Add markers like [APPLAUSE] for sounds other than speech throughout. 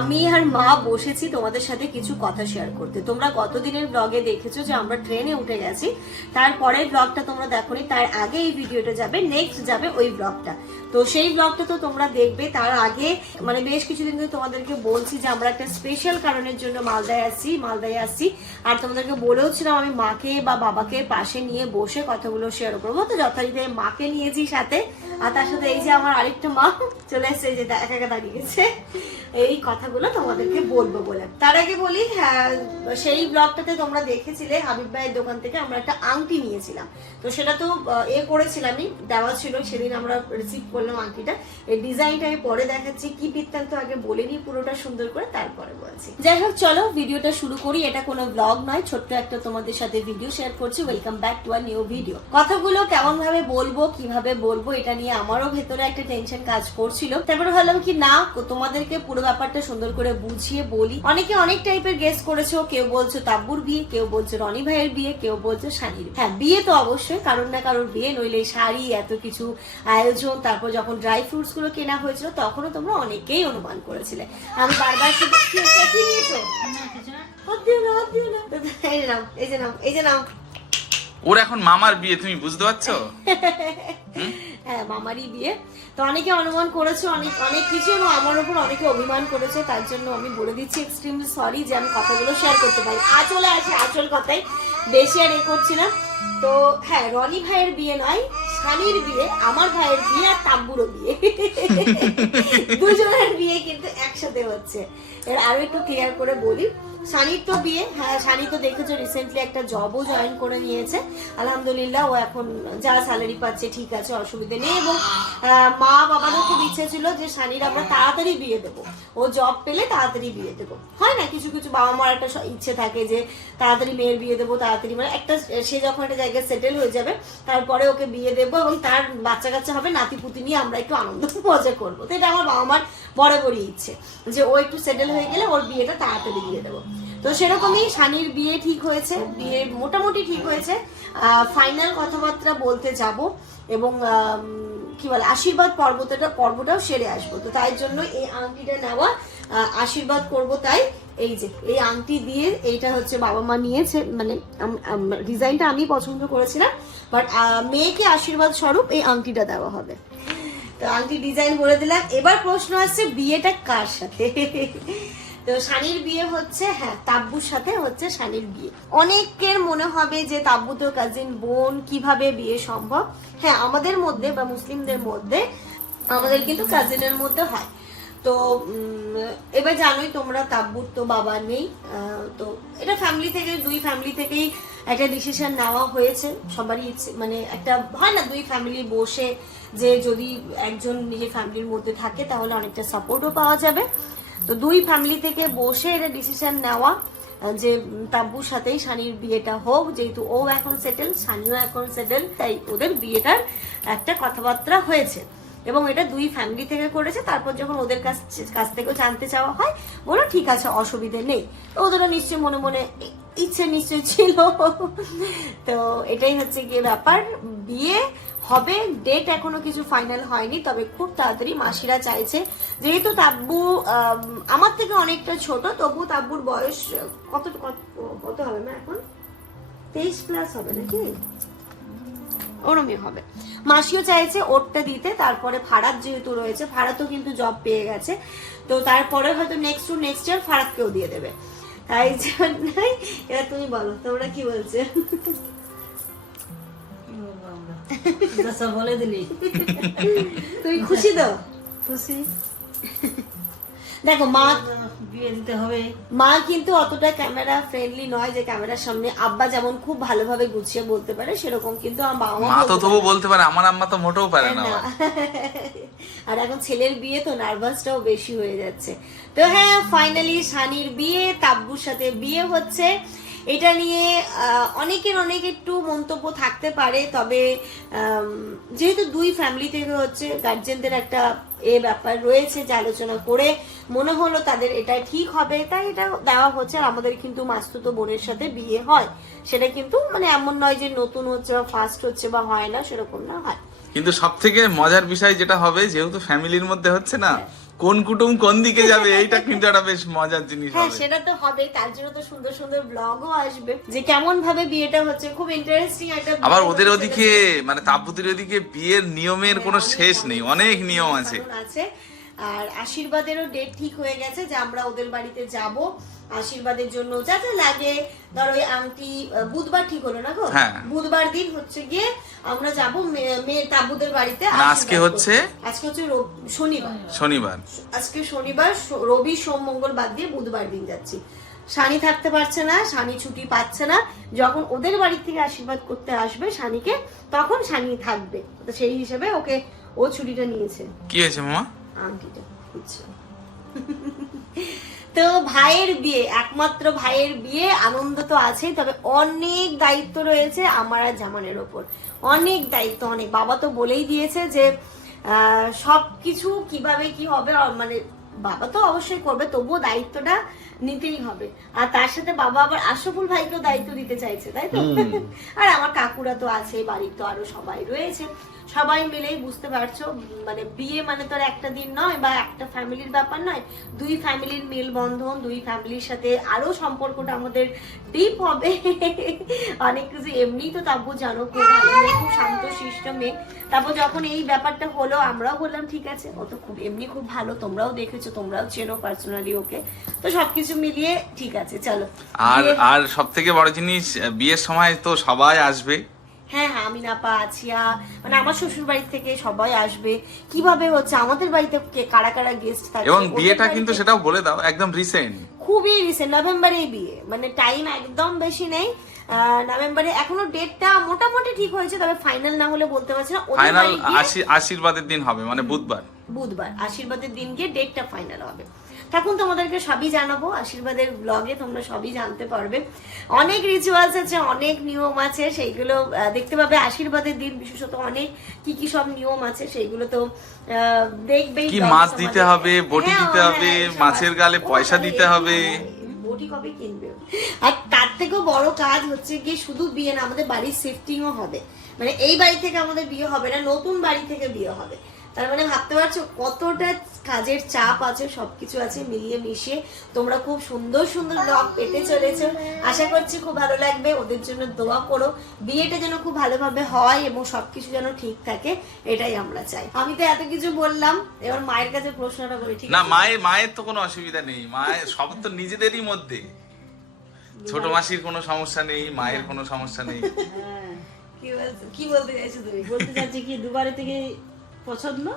আমি আর মা বসেছি তোমাদের সাথে কিছু কথা শেয়ার করতে। তোমরা গতদিনের ব্লগে দেখেছ যে আমরা ট্রেনে উঠে গেছি। তারপরের ব্লগটা তোমরা দেখোনি, তার আগে এই ভিডিওটা যাবে নেক্সট যাবে ওই ব্লগটা তো সেই ব্লগটা তো তোমরা দেখবে, তার আগে মানে বেশ কিছুদিন ধরে তোমাদেরকে বলছি যে আমরা একটা স্পেশাল কারণের জন্য মালদায় আসছি মালদায় আসছি আর তোমাদেরকে বলেও ছিলাম আমি মাকে বা বাবাকে পাশে নিয়ে বসে কথাগুলো শেয়ার করব। তো যথারীতি মাকে নিয়েছি সাথে। আর তার সাথে এই যে আমার আরেকটা মা চলে এসেছে যে একা একা দাঁড়িয়ে গেছে এই কথাগুলো তোমাদেরকে বলব বলে। তার আগে বলি হ্যাঁ সেই ব্লগটাতে তোমরা দেখেছিলে হাবিব ভাইয়ের দোকান থেকে আমরা একটা আংটি নিয়েছিলাম। তো সেটা তো এ করেছিলামই, দেওয়া ছিল, সেদিন আমরা রিসিভ করলাম আংটিটা। এই ডিজাইনটা আমি পরে দেখাচ্ছি, কি বৃত্তান্ত আগে বলিনি, পুরোটা সুন্দর করে তারপরে বলছি। যাই হোক, চলো ভিডিওটা শুরু করি। এটা কোনো ব্লগ নয়, ছোট্ট একটা তোমাদের সাথে ভিডিও শেয়ার করছি। Welcome back to our new video কথাগুলো কেমন ভাবে বলব, কীভাবে বলব, এটা নিয়ে আমারও ভেতরে একটা টেনশন কাজ করছিল। তারপরে ভাবলাম কি, না, তোমাদেরকে পুরো ব্যাপারটা সুন্দর করে বুঝিয়ে বলি। অনেকে অনেক টাইপের গেস করেছ কেউ বলছো তাব্বুর বিয়ে কেউ বলছো রনি ভাইয়ের বিয়ে কেউ বলছো শাড়ির হ্যাঁ বিয়ে তো অবশ্যই কারোর না কারোর বিয়ে নইলে শাড়ি এত কিছু আয়োজন তারপর যখন ড্রাই ফ্রুটসগুলো কেনা হয়েছিল তখনও তোমরা অনেকেই অনুমান করেছিলে। আমি বারবার শুধু কি নিয়েছো? এই যে নাও এই যে নাও এই যে নাও। ওর এখন মামার বিয়ে তুমি বুঝতে পারছ? [LAUGHS] হ্যাঁ মামারই বিয়ে। তো অনেকে অনুমান করেছে অনেক অনেক কিছু এবং আমার উপর অনেকে অভিমান করেছে তার জন্য আমি বলে দিচ্ছি এক্সট্রিমলি সরি যে আমি কথাগুলো শেয়ার করতে পারি। আচলে আছে আচল কথাই বেশি আর এ করছি না। তো হ্যাঁ রনি ভাইয়ের বিয়ে নয় স্বামীর বিয়ে আমার ভাইয়ের বিয়ে আর তাব্বুরও বিয়ে। [LAUGHS] দুজনের বিয়ে কিন্তু একসাথে হচ্ছে। এর আরও একটু ক্লিয়ার করে বলি। সানির তো বিয়ে হ্যাঁ সানি তো দেখেছ রিসেন্টলি একটা জবও জয়েন করে নিয়েছে। আলহামদুলিল্লাহ, ও এখন যা স্যালারি পাচ্ছে ঠিক আছে, অসুবিধে নেই এবং মা বাবারও খুব ইচ্ছে ছিল যে সানির আমরা তাড়াতাড়ি বিয়ে দেবো। ও জব পেলে তাড়াতাড়ি বিয়ে দেবো। হয় না, কিছু কিছু বাবা মার একটা ইচ্ছে থাকে যে তাড়াতাড়ি মেয়ের বিয়ে দেবো, তাড়াতাড়ি মানে একটা, সে যখন একটা জায়গায় সেটেল হয়ে যাবে, তারপরে ওকে বিয়ে দেবো এবং তার বাচ্চা কাচ্চা হবে নাতি পুতি নিয়ে আমরা একটু আনন্দ [LAUGHS] মজা করব। তো এটা আমার বাবা মার বরাবরই ইচ্ছে, যে ও একটু সেটেল হয়ে গেলে ওর বিয়েটা তাড়াতাড়ি দিয়ে দেবো। তো সেরকমই সানির বিয়ে ঠিক হয়েছে, বিয়ে মোটামুটি ঠিক হয়েছে। ফাইনাল কথাবার্তা বলতে যাব এবং কি বলে, আশীর্বাদ পর্বটা পর্বটাও সেরে আসব। তো তাই জন্য এই আংটিটা নেওয়া আশীর্বাদ করব তাই। এই যে, এই আংটি দিয়ে এইটা হচ্ছে বাবা মা নিয়েছে মানে ডিজাইনটা আমি পছন্দ করেছিলাম বাট মেয়েকে আশীর্বাদ স্বরূপ এই আংটিটা দেওয়া হবে। তো আংটি ডিজাইন বলে দিলাম। এবার প্রশ্ন আসছে, বিয়েটা কার সাথে? তো শানির বিয়ে হচ্ছে হ্যাঁ তাব্বুর সাথে হচ্ছে শানির বিয়ে। অনেকের মনে হবে যে তাব্বু তো কাজিন বোন, কীভাবে বিয়ে সম্ভব? হ্যাঁ আমাদের মধ্যে বা মুসলিমদের মধ্যে, আমাদের কিন্তু কাজিনের মধ্যে হয়। তো এবার জানোই তোমরা তাব্বুর তো বাবা নেই তো এটা ফ্যামিলি থেকে, দুই ফ্যামিলি থেকেই একটা ডিসিশন নেওয়া হয়েছে। সবারই মানে একটা, হয় না দুই ফ্যামিলি বসে যে যদি একজন নিজের ফ্যামিলির মধ্যে থাকে তাহলে অনেকটা সাপোর্টও পাওয়া যাবে। তো দুই ফ্যামিলি থেকে বসে এটা ডিসিশন নেওয়া, যে তাব্বুর সাথেই সানির বিয়েটা হোক, যেহেতু ও এখন সেটেল সানিও এখন সেটেল তাই ওদের বিয়েটার একটা কথাবার্তা হয়েছে। এবং এটা দুই ফ্যামিলি থেকে করেছে, তারপর যখন ওদের কাছ কাছ থেকেও জানতে চাওয়া হয় বলো ঠিক আছে, অসুবিধে নেই। তো ওদেরও নিশ্চয়ই মনে মনে ইচ্ছে নিশ্চয় ছিল। তো এটাই হচ্ছে গিয়ে ব্যাপার। বিয়ে হবে। ডেট এখনও কিছু ফাইনাল হয়নি, তবে খুব তাড়াতাড়ি মাসিরা চাইছে। যেহেতু তাব্বু আমার থেকে অনেকটা ছোট তবু তাব্বুর বয়স কত কত হবে না এখন? তেইশ প্লাস হবে নাকি? ওরমই হবে। মাসিও চাইছে ওরটা দিতে, তারপরে ফারাত যেহেতু রয়েছে, ফারাতও কিন্তু জব পেয়ে গেছে। তো তারপরে হয়তো নেক্সট টু নেক্সট ইয়ার ফারাতকেও দিয়ে দেবে। তাই জন্যই এবার তুমি বলো, তোমরা কি বলছো? বলে দিলি। তুমি খুশি তো খুশি? দেখো মা বিয়ে দিতে হবে। মা কিন্তু অতটা ক্যামেরা ফ্রেন্ডলি নয় যে ক্যামেরার সামনে আব্বা যেমন খুব ভালোভাবে গুছিয়ে বলতে পারে সেরকম কিন্তু আমার বাবা মা তো বলতে তবু বলতে পারে আমার আম্মা তো মোটেও পারে না না। আর এখন ছেলের বিয়ে তো নার্ভাসটাও বেশি হয়ে যাচ্ছে। তো হ্যাঁ ফাইনালি শানির বিয়ে তাব্বুর সাথে বিয়ে হচ্ছে। এটা নিয়ে অনেকের অনেক একটু মন্তব্য থাকতে পারে তবে যেহেতু দুই ফ্যামিলি থেকে হচ্ছে গার্জেনদের একটা এ ব্যাপার রয়েছে যে আলোচনা করে মনে হলো তাদের এটা ঠিক হবে তাই এটা দেওয়া হচ্ছে আর আমাদের কিন্তু মাস্তুতো বোনের সাথে বিয়ে হয়। সেটা কিন্তু মানে এমন নয় যে নতুন হচ্ছে বা ফার্স্ট হচ্ছে বা হয় না সেরকম না হয়। কিন্তু সব থেকে মজার বিষয় যেটা হবে যেহেতু ফ্যামিলির মধ্যে হচ্ছে না কোন কুটুম কোন দিকে যাবে এইটা কিন্তু একটা বেশ মজার জিনিস হ্যাঁ সেটা তো হবে তার জন্য তো সুন্দর সুন্দর ব্লগও আসবে। যে কেমন ভাবে বিয়েটা হচ্ছে খুব ইন্টারেস্টিং একটা আবার ওদের ওদিকে মানে তাপবুতির ওদিকে বিয়ের নিয়মের কোনো হ্যাঁ, শেষ নেই অনেক নিয়ম আছে। আছে। আর আশীর্বাদেরও ডেট ঠিক হয়ে গেছে যে আমরা ওদের বাড়িতে যাব। আশীর্বাদের জন্য যা যা লাগে। ধর ওই আংটি বুধবার ঠিক হলো না গো? হ্যাঁ। বুধবার দিন হচ্ছে গিয়ে আমরা যাব মেয়ে তাবুদের বাড়িতে আজকে হচ্ছে? আজকে হচ্ছে শনিবার। শনিবার। আজকে শনিবার রবি সোম মঙ্গল বাদ দিয়ে বুধবার দিন যাচ্ছি। শানি থাকতে পারছে না শানি ছুটি পাচ্ছে না। যখন ওদের বাড়ি থেকে আশীর্বাদ করতে আসবে শানিকে তখন শানি থাকবে। তো সেই হিসেবে ওকে ও ছুটিটা নিয়েছে। কি হয়েছে মামা? আংটিটা বুঝছ? [LAUGHS] তো ভাইয়ের বিয়ে একমাত্র ভাইয়ের বিয়ে আনন্দ তো আছেই তবে অনেক দায়িত্ব রয়েছে আমার আর জামানের ওপর। অনেক দায়িত্ব অনেক। বাবা তো বলেই দিয়েছে যে সব কিছু কীভাবে কি হবে মানে বাবা তো অবশ্যই করবে তবুও দায়িত্বটা নিতেই হবে। আর তার সাথে বাবা আবার আশফুল ভাইকেও দায়িত্ব দিতে চাইছে তাই তো? [LAUGHS] আর আমার কাকুরা তো আছে বাড়ির তো আরও সবাই রয়েছে। সবাই মিলেই বুঝতে পারছ মানে বিয়ে মানে তো আর একটা দিন নয় বা একটা ফ্যামিলির ব্যাপার নয় দুই ফ্যামিলির মেলবন্ধন দুই ফ্যামিলির সাথে আরও সম্পর্কটা আমাদের ডিপ হবে। অনেক কিছু এমনি তো তাব্বু জানো খুব ভালো খুব শান্ত শিষ্ট মেয়ে। তারপর যখন এই ব্যাপারটা হলো আমরাও বললাম ঠিক আছে ও তো খুব এমনি খুব ভালো তোমরাও দেখেছ তোমরাও চেনো পার্সোনালি ওকে। তো সবকিছু মিলিয়ে ঠিক আছে চলো। আর আর সব থেকে বড় জিনিস বিয়ের সময় তো সবাই আসবে হ্যাঁ হ্যাঁ আমি নাপা আছিয়া মানে আমার শ্বশুর বাড়ি থেকে সবাই আসবে। কীভাবে হচ্ছে? আমাদের বাড়িতে কে কারা কারা গেস্ট থাকে? এবং বিয়েটা কিন্তু সেটাও বলে দাও একদম রিসেন্ট খুবই রিসেন্ট নভেম্বরেই বিয়ে। মানে টাইম একদম বেশি নেই। নভেম্বরে এখনও ডেটটা মোটামুটি ঠিক হয়েছে তবে ফাইনাল না হলে বলতে পারছি না। ফাইনাল আশীর্বাদের দিন হবে মানে বুধবার। বুধবার। আশীর্বাদের দিন গিয়ে ডেটটা ফাইনাল হবে। তখন তোমাদেরকে সবই জানাব। আশীর্বাদের ব্লগে তোমরা সবই জানতে পারবে। অনেক রিচুয়ালস আছে অনেক নিয়ম আছে সেইগুলো দেখতে পাবে। আশীর্বাদের দিন বিশেষত অনেক কি কি সব নিয়ম আছে সেইগুলো তো আহ, দেখবেই কি মাছ দিতে হবে, বটি হ্যাঁ, দিতে হ্যাঁ, হবে, মাছের গালে পয়সা দিতে হবে। বটি কবে কিনবে? আর তার থেকেও বড় কাজ হচ্ছে কি শুধু বিয়ে না আমাদের বাড়ির শিফটিংও হবে। মানে এই বাড়ি থেকে আমাদের বিয়ে হবে না নতুন বাড়ি থেকে বিয়ে হবে। তার মানে ভাবতে পারছ কতটা কাজের চাপ আছে সবকিছু আছে মিলিয়ে মিশিয়ে। তোমরা খুব সুন্দর সুন্দর ব্লগ পেতে চলেছো। আশা করছি খুব ভালো লাগবে। ওদের জন্য দোয়া করো। বিয়েটা যেন খুব ভালোভাবে হয় এবং সবকিছু যেন ঠিক থাকে এটাই আমরা চাই। আমি তো এত কিছু বললাম এবার মায়ের কাছে প্রশ্নটা করি ঠিক না মায়ের মায়ের তো কোনো অসুবিধা নেই। মায়ের সব তো নিজেদেরই মধ্যে। ছোট মাসির কোনো সমস্যা নেই মায়ের কোনো সমস্যা নেই। হ্যাঁ। কি বলতে কি বলতে চাইছো তুমি? বলতে চাচ্ছি কি দুবারে থেকে পছন্দ?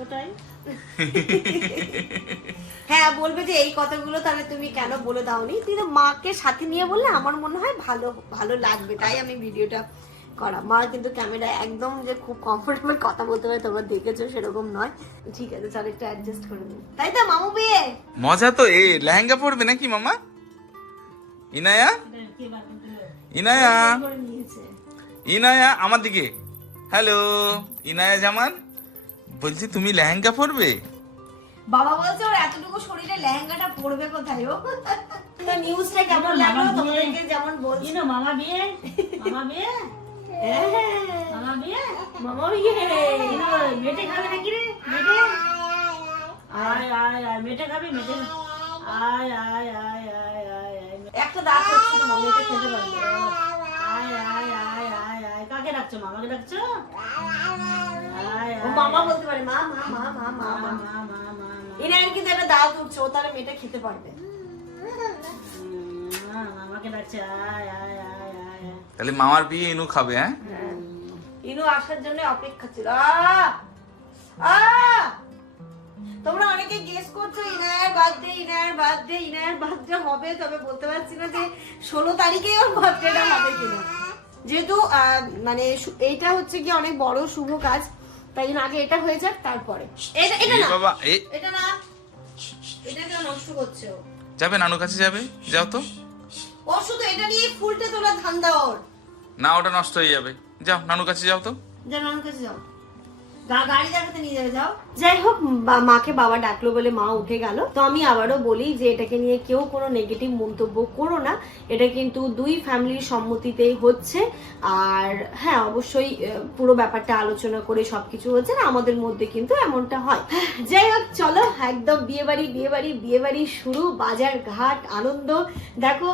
ওটাই? [LAUGHS] হ্যাঁ বলবে যে এই কথাগুলো তাহলে তুমি কেন বলে দাওনি? কিন্তু মাকে সাথে নিয়ে বললে আমার মনে হয় ভালো ভালো লাগবে। তাই আমি ভিডিওটা করা মা কিন্তু ক্যামেরা একদম যে খুব কমফোর্টেবল কথা বলতে পারে তোমরা দেখেছ সেরকম নয়। ঠিক আছে চল একটু অ্যাডজাস্ট করে নিই। তাই তো মামু বিয়ে? মজা তো এ লেহেঙ্গা পরবে নাকি মামা? ইনায়া? ইনায়া? করে নিয়েছে। ইনায়া আমার দিকে। হ্যালো ইনায়া জামান? বলছি তুমি লেহেঙ্গা পরবে বাবা বলছে ওর এতটুকু শরীরে লেহেঙ্গাটা পরবে কোথায় ও তো নিউজটা কেমন লাগল। তোমাদেরকে যেমন বলছি না মামা বিয়ে মামা বিয়ে হ্যাঁ, মামা বিয়ে মামা বিয়ে মেটে খাবে নাকি রে মেটে আয় আয় আয় মেটে খাবি মেটে আয় আয় আয় আয় আয় আয় একটা দাঁত হচ্ছে তো মামা এটা খেতে পারবে আয় আয় আয় আয় আয় কাকে ডাকছো মামাকে ডাকছো মামার বিয়ে ইনু খাবে হ্যাঁ? হ্যাঁ। ইনু আসার জন্য অপেক্ষা ছিল। তোমরা অনেকে গেস করছ ইনায়ের বার্থডে ইনায়ের বার্থডে ইনায়ের বার্থডে হবে তবে বলতে পারছি না যে ষোলো তারিখে ওর বার্থডেটা হবে কিনা। যেহেতু মানে এইটা হচ্ছে কি অনেক বড় শুভ কাজ। তাই জন্য আগে এটা হয়ে যাক তারপরে। এটা এটা না। বাবা এটা না। এটা কেন নষ্ট করছ যাবে নানুর কাছে যাবে। যাও তো। ও শুধু এটা নিয়ে ফুলটা তোলা ধান্দা ওর। না ওটা নষ্ট হয়ে যাবে। যাও নানুর কাছে যাও তো। যা নানুর কাছে যাও। গাড়ি দেখাতে নিয়ে যাবে, যাও। যাই হোক মাকে বাবা ডাকলো বলে মা উঠে গেল। তো আমি আবারও বলি যে এটাকে নিয়ে কেউ কোনো নেগেটিভ মন্তব্য করো না। এটা কিন্তু দুই ফ্যামিলির সম্মতিতেই হচ্ছে। আর হ্যাঁ অবশ্যই পুরো ব্যাপারটা আলোচনা করে সবকিছু হচ্ছে না, আমাদের মধ্যে কিন্তু এমনটা হয়। যাই হোক, চলো, একদম বিয়ে বাড়ি বিয়ে বাড়ি বিয়ে বাড়ি শুরু। বাজার ঘাট, আনন্দ। দেখো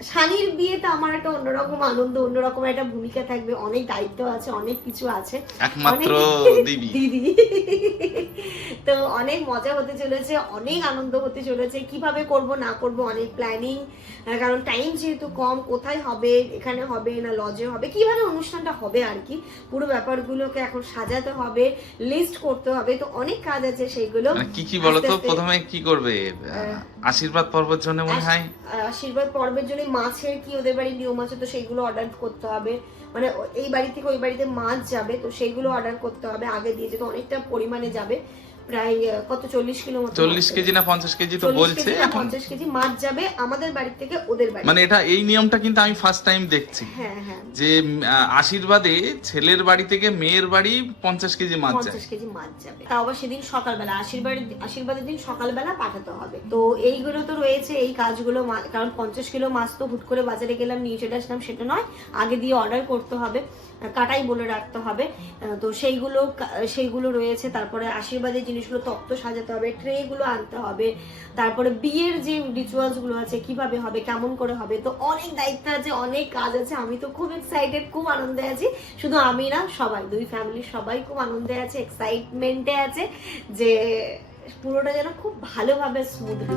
শানির বিয়েতে আমার একটা অন্যরকম আনন্দ অন্যরকম একটা ভূমিকা থাকবে অনেক দায়িত্ব আছে অনেক কিছু আছে। একমাত্র দিদি দিদি তো অনেক মজা হতে চলেছে অনেক আনন্দ হতে চলেছে কীভাবে করব না করব অনেক প্ল্যানিং কারণ টাইম যেহেতু কম কোথায় হবে এখানে হবে না লজে হবে কীভাবে অনুষ্ঠানটা হবে আর কি পুরো ব্যাপারগুলোকে এখন সাজাতে হবে লিস্ট করতে হবে তো অনেক কাজ আছে সেইগুলো। মানে কি কি বলো আস্তে তো আস্তে- প্রথমে কি করবে? আশীর্বাদ পর্বের জন্য মনে হয়? আশীর্বাদ পর্বের জন্য মাছের কি ওদের বাড়ি নিয়ম আছে, তো সেইগুলো অর্ডার করতে হবে। মানে এই বাড়ি থেকে ওই বাড়িতে মাছ যাবে, তো সেইগুলো অর্ডার করতে হবে আগে দিয়ে, যেহেতু অনেকটা পরিমাণে যাবে। প্রায় কত চল্লিশ কিলো মতো চল্লিশ কেজি না পঞ্চাশ কেজি তো বলছে এখন? 50 কেজি মাছ যাবে আমাদের বাড়ি থেকে ওদের বাড়ি। মানে এটা এই নিয়মটা কিন্তু আমি ফার্স্ট টাইম দেখছি। হ্যাঁ হ্যাঁ। যে আশীর্বাদে ছেলের বাড়ি থেকে মেয়ের বাড়ি পঞ্চাশ কেজি মাছ যায়। পঞ্চাশ কেজি মাছ যাবে। তাও আবার সেদিন সকালবেলা আশীর্বাদ আশীর্বাদের দিন সকালবেলা পাঠাতে হবে। তো এইগুলো তো রয়েছে এই কাজগুলো কারণ পঞ্চাশ কিলো মাছ তো হুট করে বাজারে গেলাম নিয়ে চলে আসলাম সেটা নয়। আগে দিয়ে অর্ডার করতে হবে। কাটাই বলে রাখতে হবে। তো সেইগুলো সেইগুলো রয়েছে। তারপরে আশীর্বাদের জিনিসগুলো তত্ত্ব সাজাতে হবে ট্রে গুলো আনতে হবে। তারপরে বিয়ের যে রিচুয়ালসগুলো আছে, কীভাবে হবে, কেমন করে হবে, তো অনেক দায়িত্ব আছে, অনেক কাজ আছে। আমি তো খুব এক্সাইটেড খুব আনন্দে আছি। শুধু আমি না, সবাই, দুই ফ্যামিলির সবাই খুব আনন্দে আছে এক্সাইটমেন্টে আছে যে পুরোটা যেন খুব ভালোভাবে স্মুথলি